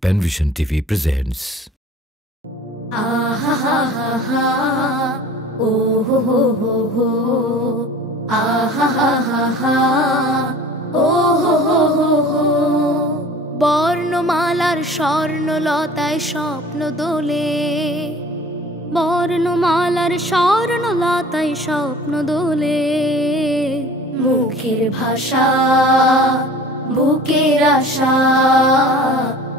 Penvision TV presents. Ah ha ha ha, oh ho ho ho ho, ah ha ha ha ha, oh ho ho ho ho। বর্ণমালার স্বর্ণলতায় স্বপ্ন দোলে, বর্ণমালার স্বর্ণলতায় স্বপ্ন দোলে। মুখের ভাষা বুকের আশা,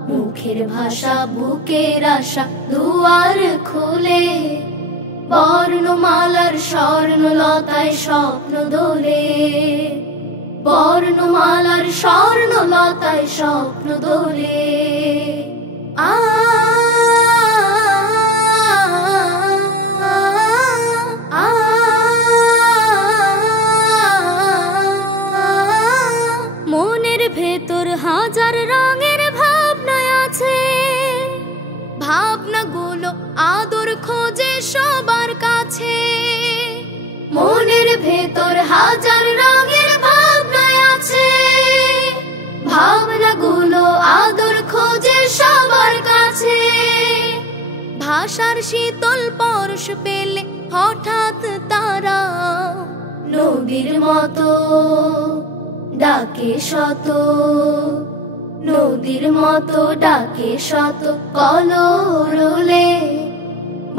মুখের ভাষা বুকের আশা দুয়ার খুলে। বর্ণমালার স্বর্ণলতায় স্বপ্ন দোলে, বর্ণমালার স্বর্ণলতায় স্বপ্ন দোলে। আ মনের ভেতর হাজার রঙের ভাবনা আছে, ভাবনাগুলো আদর খোঁজে সবার কাছে। মনের ভেতর হাজার রঙের ভাবনা আছে, ভাবনাগুলো আদর খোঁজে সবার কাছে। ভাষার শীতল পরশ পেলে হঠাৎ তারা নদীর মতো ডাকে শত, নদীর মতো ডাকে শত কলরলে।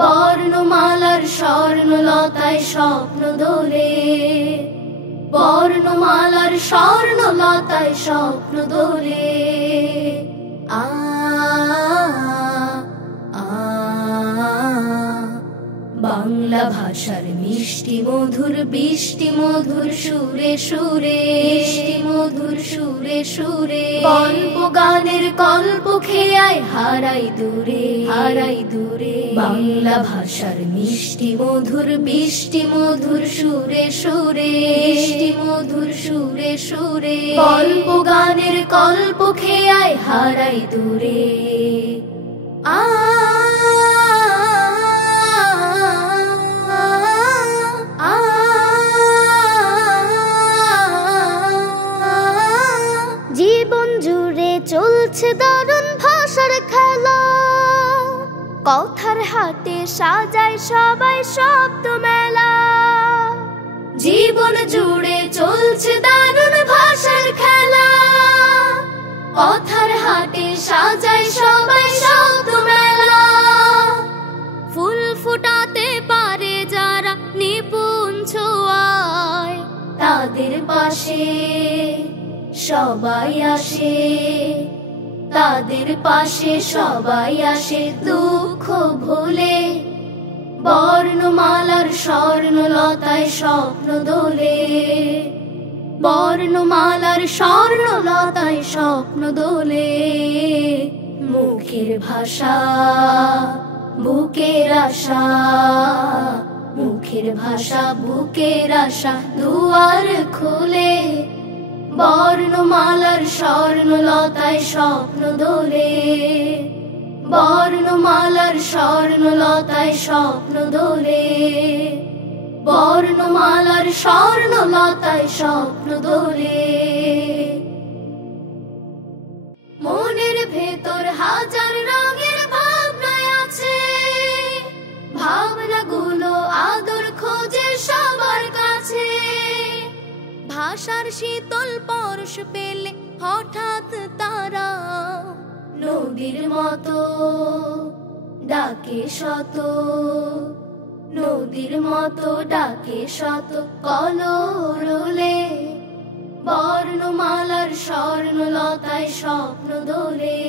বর্ণমালার স্বর্ণলতায় স্বপ্ন দোলে, বর্ণমালার স্বর্ণলতায় স্বপ্ন দোলে। আ বাংলা ভাষার মিষ্টি মধুর বৃষ্টি মধুর সুরে সুরে, বৃষ্টি মধুর সুরে সুরে। কল্প গানের কল্প খেয়ায় হারাই দূরে, হারাই দূরে। বাংলা ভাষার মিষ্টি মধুর বৃষ্টি মধুর সুরে সুরে, বৃষ্টি মধুর সুরে সুরে। কল্প গানের কল্প খেয়ায় হারাই দূরে। আ জীবন জুড়ে চলছে দারুণ ভাষার খেলা, কথার হাতে সাজায় সবাই শব্দ মেলা। জীবন জুড়ে চলছে দারুণ ভাষার খেলা, কথার হাতে সাজায় সবাই শব্দ মেলা। ফুল ফুটাতে পারে যারা নিপুণ ছোঁয়ায়, তাদের পাশে সবাই আসে, তাদের পাশে সবাই আসে দুঃখ ভুলে। বর্ণমালার স্বর্ণলতায় স্বপ্ন দোলে, বর্ণমালার স্বর্ণলতায় স্বপ্ন দোলে। মুখের ভাষা বুকের আশা, মুখের ভাষা বুকের আশা দুয়ার খুলে। বর্ণমালার স্বর্ণলতায় স্বপ্ন দোলে, বর্ণমালার স্বর্ণলতায় স্বপ্ন দোলে। বর্ণমালার স্বর্ণলতায় স্বপ্ন দোলে। মনের ভেতর হাজার রঙের ভাবনা আছে, ভাবনাগুলো আদর খোঁজে সবার কাছে। ভাষার শীতল পরশ পেলে হঠাৎ তারা নদীর মতো ডাকে শত, নদীর মতো ডাকে শত কলরলে। বর্ণমালার স্বর্ণলতায় স্বপ্ন দোলে।